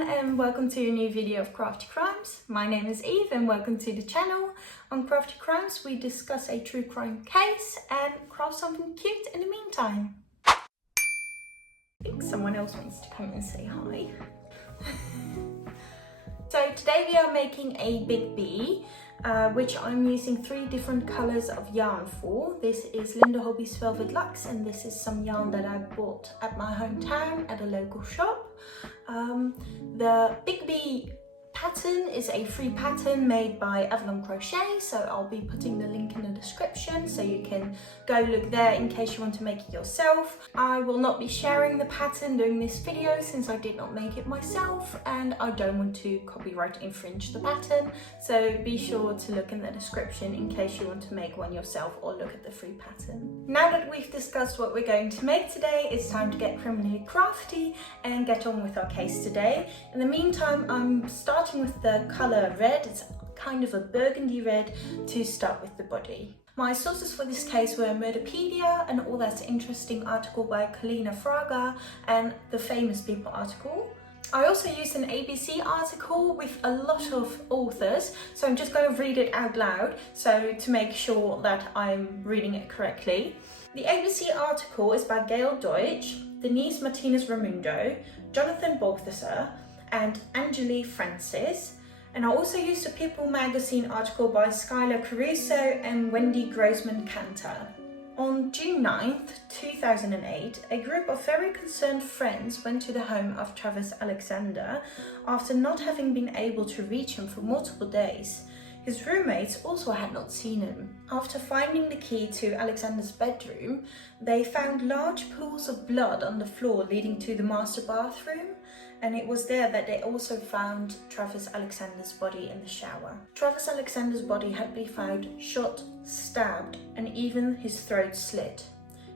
everyone, and welcome to a new video of Crafty Crimes. My name is Eve and welcome to the channel. On Crafty Crimes we discuss a true crime case and craft something cute in the meantime. I think someone else wants to come and say hi. So today we are making a big bee, which I'm using 3 different colours of yarn for. This is Lindehobby Velvet Lux and this is some yarn that I bought at my hometown at a local shop. The big bee pattern is a free pattern made by Avaloncrochets, so I'll be putting the link in the description so you can go look there in case you want to make it yourself. I will not be sharing the pattern during this video since I did not make it myself and I don't want to copyright infringe the pattern, so be sure to look in the description in case you want to make one yourself or look at the free pattern. Now that we've discussed what we're going to make today, it's time to get criminally crafty and get on with our case today. In the meantime, I'm starting with the colour red. It's kind of a burgundy red to start with the body. My sources for this case were Murderpedia, an All That's Interesting article by Kalina Fraga, and the Famous People article. I also used an ABC article with a lot of authors, so I'm just going to read it out loud so to make sure that I'm reading it correctly. The ABC article is by Gail Deutsch, Denise Martinez-Ramundo, Jonathan Balthasar, and Angeli Francis, and I also used a People magazine article by Skylar Caruso and Wendy Grossman-Cantor. On June 9th, 2008, a group of very concerned friends went to the home of Travis Alexander after not having been able to reach him for multiple days. His roommates also had not seen him. After finding the key to Alexander's bedroom, they found large pools of blood on the floor leading to the master bathroom, and it was there that they also found Travis Alexander's body in the shower. Travis Alexander's body had been found shot, stabbed, and even his throat slit.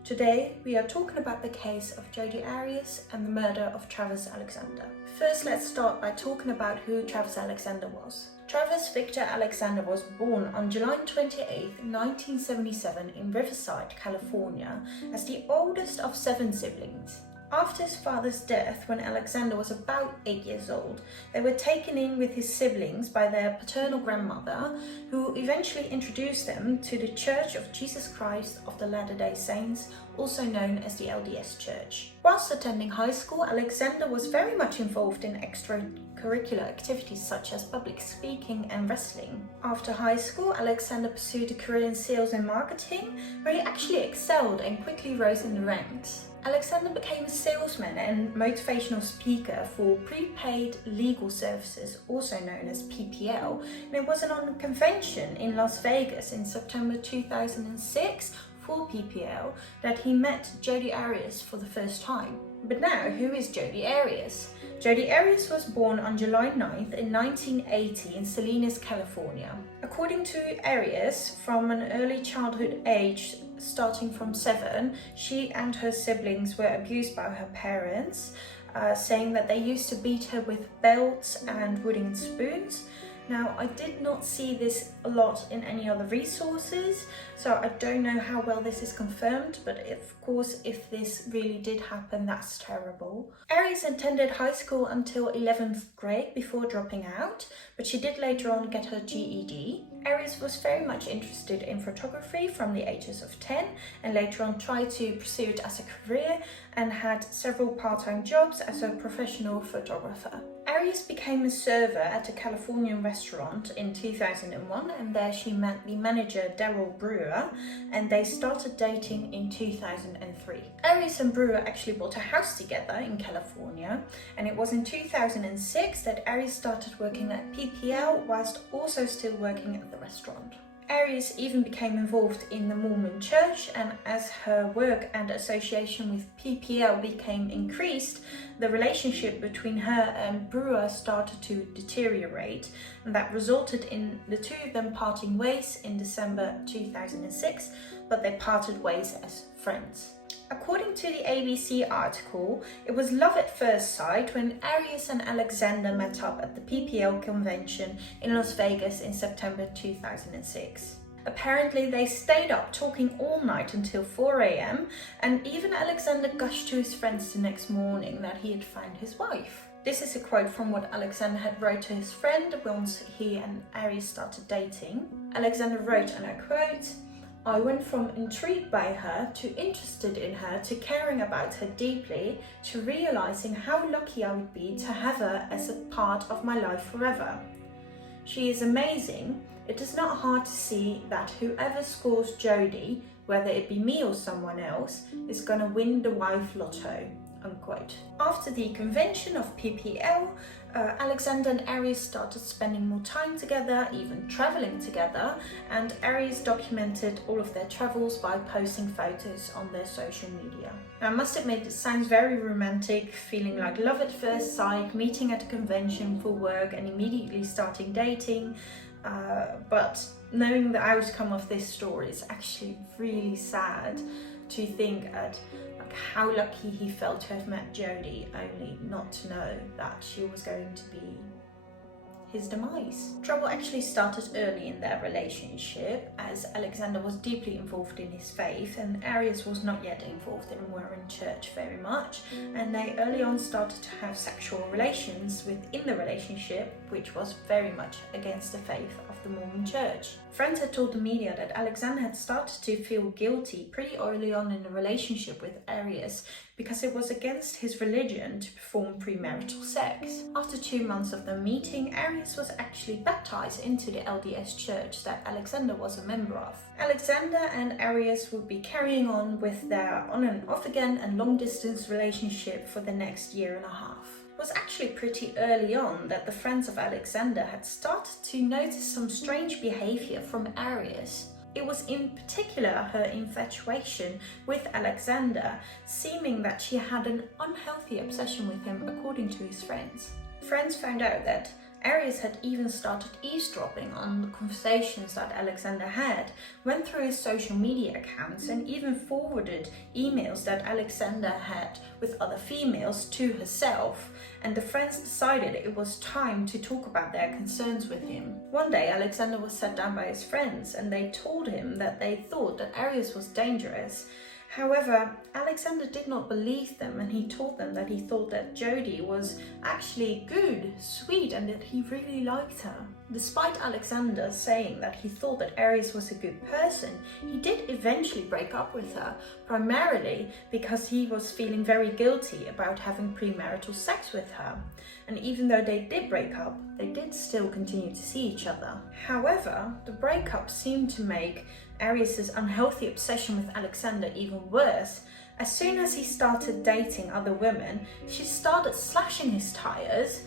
Today, we are talking about the case of Jodi Arias and the murder of Travis Alexander. First, let's start by talking about who Travis Alexander was. Travis Victor Alexander was born on July 28, 1977 in Riverside, California, as the oldest of 7 siblings. After his father's death, when Alexander was about 8 years old, they were taken in with his siblings by their paternal grandmother, who eventually introduced them to the Church of Jesus Christ of the Latter-day Saints, also known as the LDS Church. Whilst attending high school, Alexander was very much involved in extracurricular activities such as public speaking and wrestling. After high school, Alexander pursued a career in sales and marketing, where he actually excelled and quickly rose in the ranks. Alexander became a salesman and motivational speaker for prepaid legal services, also known as PPL, and it was on a convention in Las Vegas in September 2006 for PPL that he met Jodi Arias for the first time. But now, who is Jodi Arias? Jodi Arias was born on July 9th in 1980 in Salinas, California. According to Arias, from an early childhood age, starting from 7, she and her siblings were abused by her parents, saying that they used to beat her with belts and wooden spoons. Now, I did not see this a lot in any other resources, so I don't know how well this is confirmed, but of course, if this really did happen, that's terrible. Arias attended high school until 11th grade before dropping out, but she did later on get her GED. Arias was very much interested in photography from the ages of 10 and later on tried to pursue it as a career and had several part-time jobs as a professional photographer. Arias became a server at a Californian restaurant in 2001 and there she met the manager Daryl Brewer and they started dating in 2003. Arias and Brewer actually bought a house together in California, and it was in 2006 that Arias started working at PPL whilst also still working at the restaurant. Arias even became involved in the Mormon church, and as her work and association with PPL became increased, the relationship between her and Brewer started to deteriorate, and that resulted in the two of them parting ways in December 2006, but they parted ways as friends. According to the ABC article, it was love at first sight when Arias and Alexander met up at the PPL convention in Las Vegas in September 2006. Apparently they stayed up talking all night until 4 AM, and even Alexander gushed to his friends the next morning that he had found his wife. This is a quote from what Alexander had wrote to his friend once he and Arias started dating. Alexander wrote, and I quote, "I went from intrigued by her to interested in her to caring about her deeply to realizing how lucky I would be to have her as a part of my life forever. She is amazing. It is not hard to see that whoever scores Jodi, whether it be me or someone else, is gonna win the wife lotto." Unquote. After the convention of PPL, Alexander and Arias started spending more time together, even traveling together, and Arias documented all of their travels by posting photos on their social media. Now, I must admit, it sounds very romantic, feeling like love at first sight, meeting at a convention for work and immediately starting dating, but knowing the outcome of this story is actually really sad to think at how lucky he felt to have met Jodi, only not to know that she was going to be his demise. Trouble actually started early in their relationship, as Alexander was deeply involved in his faith and Arias was not yet involved anymore in church very much, and they early on started to have sexual relations within the relationship, which was very much against the faith of the Mormon church. Friends had told the media that Alexander had started to feel guilty pretty early on in the relationship with Arias because it was against his religion to perform premarital sex. After 2 months of them meeting, Arias was actually baptized into the LDS church that Alexander was a member of. Alexander and Arias would be carrying on with their on and off again and long distance relationship for the next year and a half. It was actually pretty early on that the friends of Alexander had started to notice some strange behavior from Arias. It was in particular her infatuation with Alexander, seeming that she had an unhealthy obsession with him according to his friends. Friends found out that Arias had even started eavesdropping on the conversations that Alexander had, went through his social media accounts and even forwarded emails that Alexander had with other females to herself, and the friends decided it was time to talk about their concerns with him. One day Alexander was sat down by his friends and they told him that they thought that Arias was dangerous. However, Alexander did not believe them and he told them that he thought that Jodi was actually good, sweet, and that he really liked her. Despite Alexander saying that he thought that Arias was a good person, he did eventually break up with her, primarily because he was feeling very guilty about having premarital sex with her. And even though they did break up, they did still continue to see each other. However, the breakup seemed to make Arias' unhealthy obsession with Alexander even worse. As soon as he started dating other women, she started slashing his tires,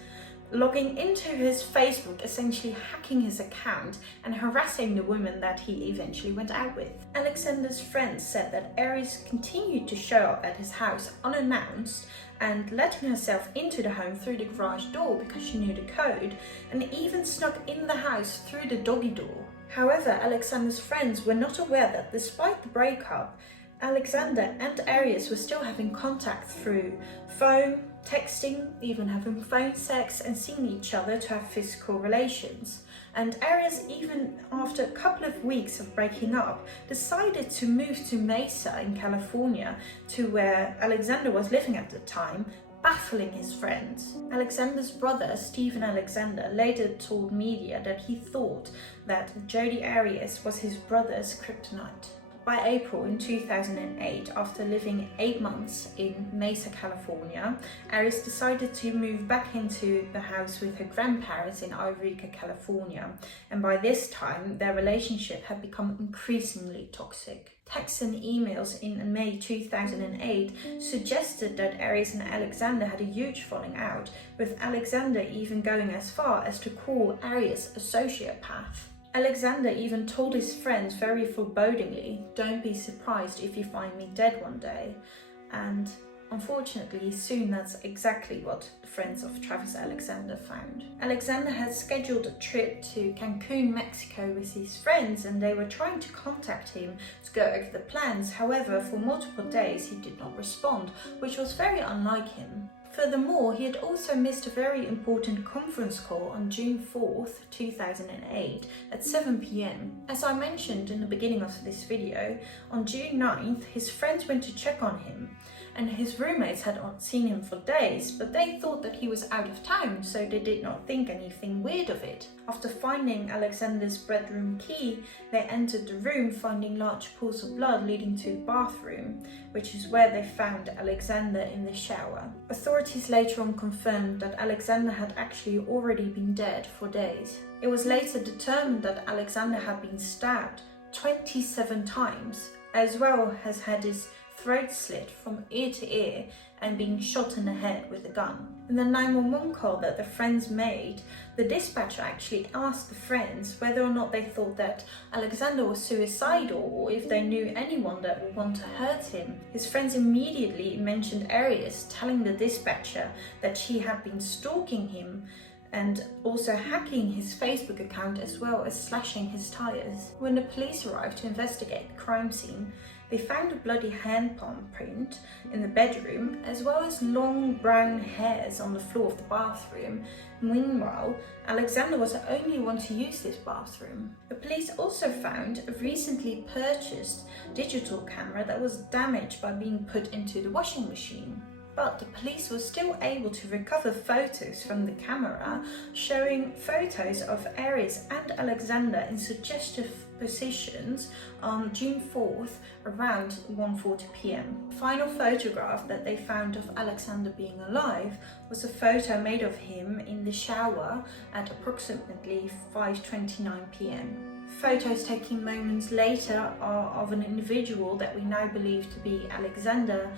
logging into his Facebook, essentially hacking his account and harassing the women that he eventually went out with. Alexander's friends said that Arias continued to show up at his house unannounced and letting herself into the home through the garage door because she knew the code, and even snuck in the house through the doggy door. However, Alexander's friends were not aware that despite the breakup, Alexander and Arias were still having contact through phone, texting, even having phone sex and seeing each other to have physical relations. And Arias, even after a couple of weeks of breaking up, decided to move to Mesa in California, to where Alexander was living at the time, baffling his friends. Alexander's brother, Stephen Alexander, later told media that he thought that Jodi Arias was his brother's kryptonite. By April in 2008, after living 8 months in Mesa, California, Arias decided to move back into the house with her grandparents in Eureka, California, and by this time their relationship had become increasingly toxic. Texts and emails in May 2008 suggested that Arias and Alexander had a huge falling out, with Alexander even going as far as to call Arias a sociopath. Alexander even told his friends very forebodingly, "Don't be surprised if you find me dead one day." And unfortunately, soon that's exactly what the friends of Travis Alexander found. Alexander had scheduled a trip to Cancun, Mexico with his friends, and they were trying to contact him to go over the plans. However, for multiple days he did not respond, which was very unlike him. Furthermore, he had also missed a very important conference call on June 4th, 2008 at 7 p.m. As I mentioned in the beginning of this video, on June 9th, his friends went to check on him, and his roommates had not seen him for days, but they thought that he was out of town, so they did not think anything weird of it. After finding Alexander's bedroom key, they entered the room, finding large pools of blood leading to the bathroom, which is where they found Alexander in the shower. Authorities later on confirmed that Alexander had actually already been dead for days. It was later determined that Alexander had been stabbed 27 times, as well as had his throat slit from ear to ear and being shot in the head with a gun. In the 911 call that the friends made, the dispatcher actually asked the friends whether or not they thought that Alexander was suicidal or if they knew anyone that would want to hurt him. His friends immediately mentioned Arias, telling the dispatcher that she had been stalking him and also hacking his Facebook account as well as slashing his tires. When the police arrived to investigate the crime scene, they found a bloody hand palm print in the bedroom, as well as long brown hairs on the floor of the bathroom. Meanwhile, Alexander was the only one to use this bathroom. The police also found a recently purchased digital camera that was damaged by being put into the washing machine. But the police were still able to recover photos from the camera showing photos of Arias and Alexander in suggestive positions on June 4th around 1:40 p.m. The final photograph that they found of Alexander being alive was a photo made of him in the shower at approximately 5:29 p.m. Photos taken moments later are of an individual that we now believe to be Alexander,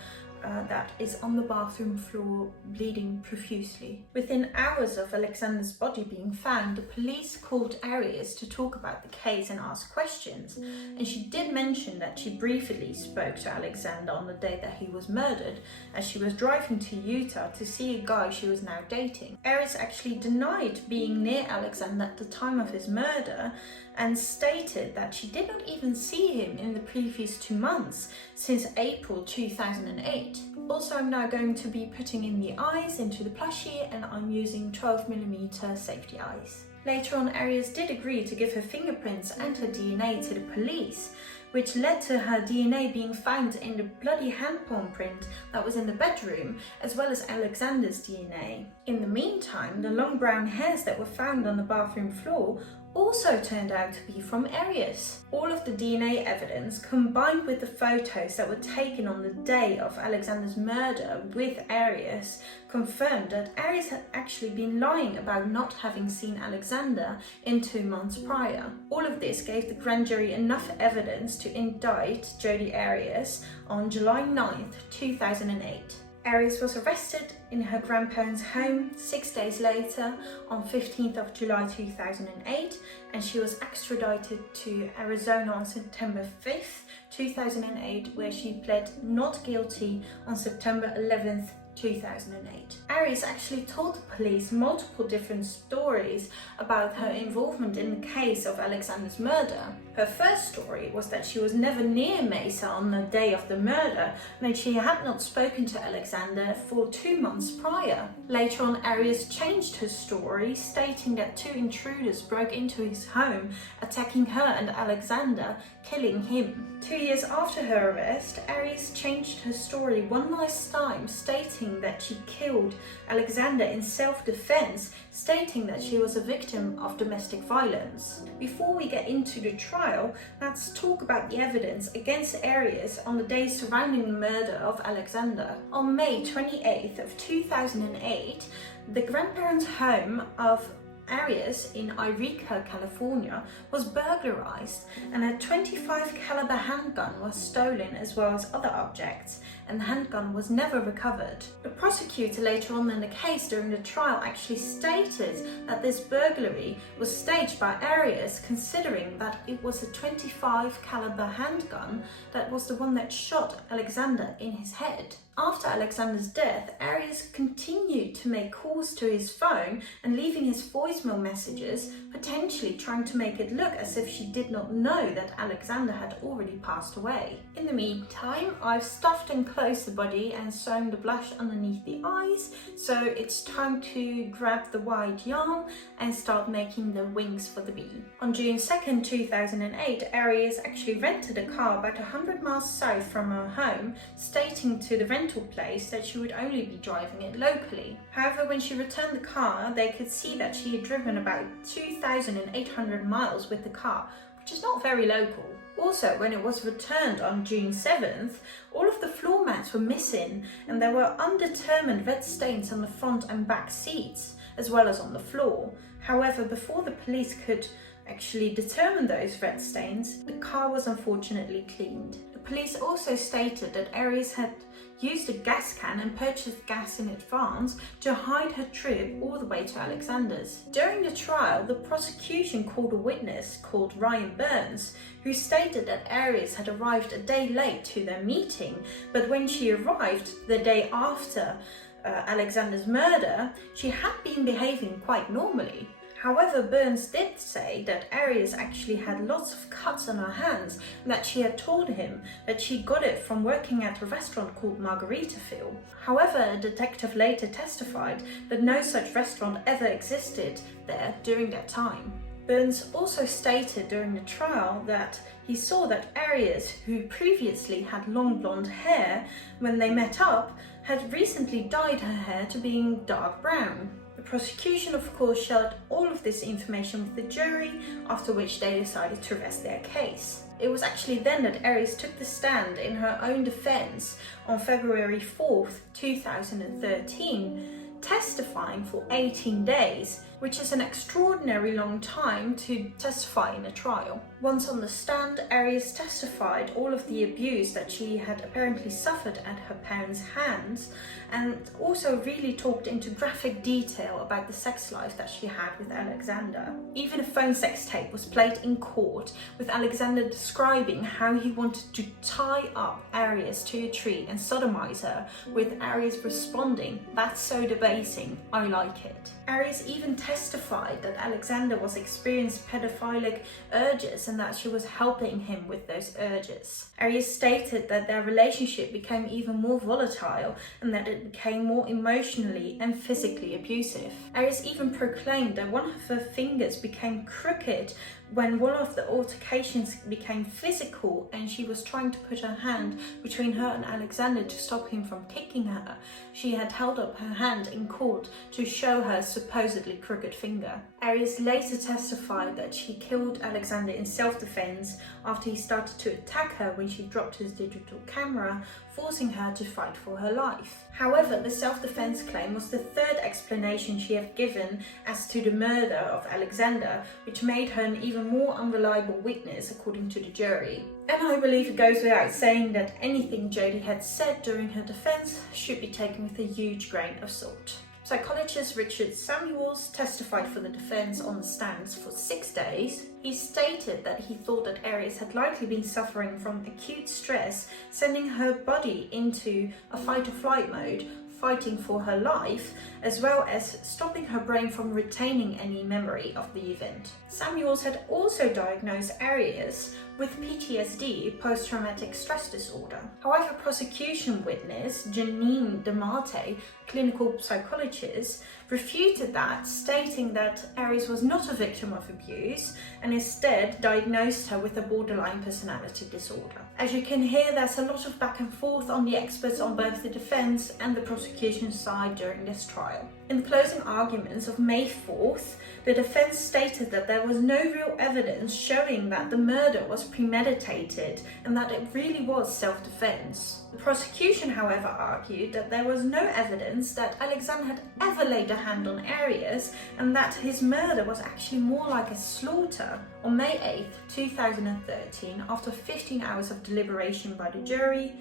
that is on the bathroom floor bleeding profusely. Within hours of Alexander's body being found, the police called Arias to talk about the case and ask questions, and she did mention that she briefly spoke to Alexander on the day that he was murdered as she was driving to Utah to see a guy she was now dating. Arias actually denied being near Alexander at the time of his murder and stated that she did not even see him in the previous 2 months, since April 2008. Also, I'm now going to be putting in the eyes into the plushie, and I'm using 12mm safety eyes. Later on, Arias did agree to give her fingerprints and her DNA to the police, which led to her DNA being found in the bloody hand palm print that was in the bedroom, as well as Alexander's DNA. In the meantime, the long brown hairs that were found on the bathroom floor also turned out to be from Arias. All of the DNA evidence, combined with the photos that were taken on the day of Alexander's murder with Arias, confirmed that Arias had actually been lying about not having seen Alexander in 2 months prior. All of this gave the grand jury enough evidence to indict Jodi Arias on July 9th, 2008. Arias was arrested in her grandparents' home 6 days later on 15th of July 2008, and she was extradited to Arizona on September 5th, 2008, where she pled not guilty on September 11th, 2008. Arias actually told the police multiple different stories about her involvement in the case of Alexander's murder. Her first story was that she was never near Mesa on the day of the murder, and that she had not spoken to Alexander for 2 months prior. Later on, Arias changed her story, stating that 2 intruders broke into his home, attacking her and Alexander, killing him. 2 years after her arrest, Arias changed her story one last time, stating that she killed Alexander in self-defense, stating that she was a victim of domestic violence. Before we get into the trial, let's talk about the evidence against Arias on the days surrounding the murder of Alexander. On May 28th of 2008, the grandparents' home of Arias in Eureka, California was burglarized, and a .25 caliber handgun was stolen, as well as other objects, and the handgun was never recovered. The prosecutor later on in the case during the trial actually stated that this burglary was staged by Arias, considering that it was a .25 caliber handgun that was the one that shot Alexander in his head. After Alexander's death, Arias continued to make calls to his phone and leaving his voicemail messages, potentially trying to make it look as if she did not know that Alexander had already passed away. In the meantime, I've stuffed and closed the body and sewn the blush underneath the eyes, so it's time to grab the white yarn and start making the wings for the bee. On June 2nd, 2008, Arias actually rented a car about 100 miles south from her home, stating to the rental rental place that she would only be driving it locally. However, when she returned the car, they could see that she had driven about 2,800 miles with the car, which is not very local. Also, when it was returned on June 7th, all of the floor mats were missing and there were undetermined red stains on the front and back seats, as well as on the floor. However, before the police could actually determine those red stains, the car was unfortunately cleaned. The police also stated that Arias had used a gas can and purchased gas in advance to hide her trip all the way to Alexander's. During the trial, the prosecution called a witness called Ryan Burns, who stated that Arias had arrived a day late to their meeting, but when she arrived the day after Alexander's murder, she had been behaving quite normally. However, Burns did say that Arias actually had lots of cuts on her hands and that she had told him that she got it from working at a restaurant called Margaritaville. However, a detective later testified that no such restaurant ever existed there during that time. Burns also stated during the trial that he saw that Arias, who previously had long blonde hair, when they met up, had recently dyed her hair to being dark brown. The prosecution, of course, shared all of this information with the jury, after which they decided to rest their case. It was actually then that Arias took the stand in her own defense on February 4th, 2013, testifying for 18 days, which is an extraordinarily long time to testify in a trial. Once on the stand, Arias testified all of the abuse that she had apparently suffered at her parents' hands, and also really talked into graphic detail about the sex life that she had with Alexander. Even a phone sex tape was played in court, with Alexander describing how he wanted to tie up Arias to a tree and sodomize her, with Arias responding, "That's so debasing, I like it." Arias even testified that Alexander was experiencing pedophilic urges and that she was helping him with those urges. Arias stated that their relationship became even more volatile and that it became more emotionally and physically abusive. Arias even proclaimed that one of her fingers became crooked when one of the altercations became physical and she was trying to put her hand between her and Alexander to stop him from kicking her. She had held up her hand in court to show her supposedly crooked finger. Arias later testified that she killed Alexander in self-defense after he started to attack her when she dropped his digital camera, forcing her to fight for her life. However, the self-defense claim was the third explanation she had given as to the murder of Alexander, which made her an even more unreliable witness according to the jury. And I believe it goes without saying that anything Jodi had said during her defense should be taken with a huge grain of salt. Psychologist Richard Samuels testified for the defense on the stands for 6 days. He stated that he thought that Arias had likely been suffering from acute stress, sending her body into a fight-or-flight mode, fighting for her life, as well as stopping her brain from retaining any memory of the event. Samuels had also diagnosed Arias with PTSD, post-traumatic stress disorder. However, prosecution witness Janine DeMarte, clinical psychologist, refuted that, stating that Arias was not a victim of abuse and instead diagnosed her with a borderline personality disorder. As you can hear, there's a lot of back and forth on the experts on both the defense and the prosecution side during this trial. In the closing arguments of May 4th, the defense stated that there was no real evidence showing that the murder was premeditated and that it really was self-defense. The prosecution, however, argued that there was no evidence that Alexander had ever laid a hand on Arias and that his murder was actually more like a slaughter. On May 8th, 2013, after 15 hours of deliberation by the jury,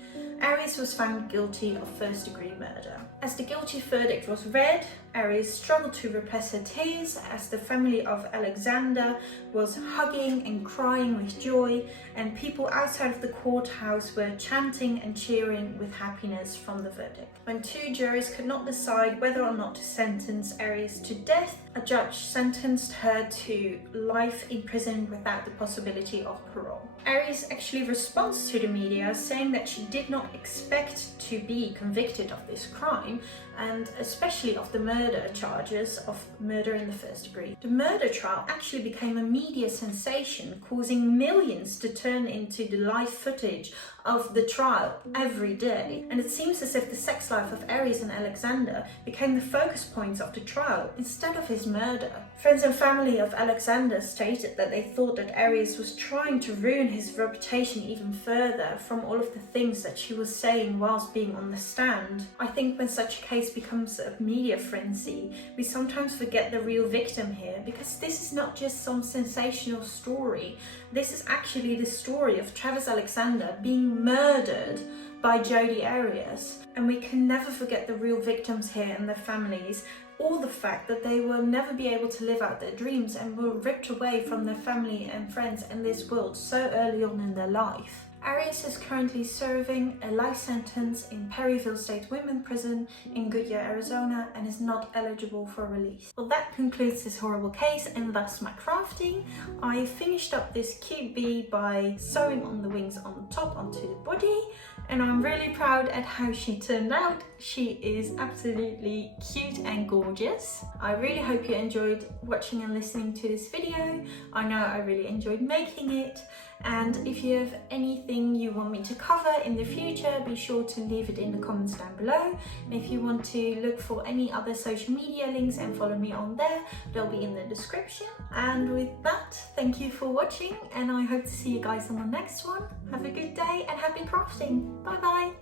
Arias was found guilty of first-degree murder. As the guilty verdict was read, Arias struggled to repress her tears as the family of Alexander was hugging and crying with joy, and people outside of the courthouse were chanting and cheering with happiness from the verdict. When two juries could not decide whether or not to sentence Arias to death, a judge sentenced her to life in prison without the possibility of parole. Arias actually responds to the media saying that she did not expect to be convicted of this crime, and especially of the murder charges of murder in the first degree. The murder trial actually became a media sensation, causing millions to turn into the live footage of the trial every day, and it seems as if the sex life of Arias and Alexander became the focus points of the trial instead of his murder. Friends and family of Alexander stated that they thought that Arias was trying to ruin his reputation even further from all of the things that she was saying whilst being on the stand. I think when such a case becomes a media frenzy, we sometimes forget the real victim here, because this is not just some sensational story. This is actually the story of Travis Alexander being murdered by Jodi Arias, and we can never forget the real victims here and their families, or the fact that they will never be able to live out their dreams and were ripped away from their family and friends in this world so early on in their life. Arias is currently serving a life sentence in Perryville State Women's Prison in Goodyear, Arizona, and is not eligible for release. Well, that concludes this horrible case and thus my crafting. I finished up this cute bee by sewing on the wings on top onto the body, and I'm really proud at how she turned out. She is absolutely cute and gorgeous. I really hope you enjoyed watching and listening to this video. I know I really enjoyed making it. And if you have anything you want me to cover in the future, be sure to leave it in the comments down below. And if you want to look for any other social media links and follow me on there, they'll be in the description. And with that, thank you for watching, and I hope to see you guys on the next one. Have a good day and happy crafting. Bye bye.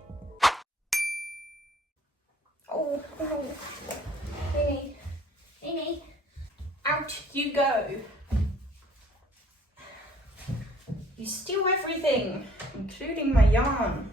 Oh, Amy, out you go. You steal everything, including my yarn.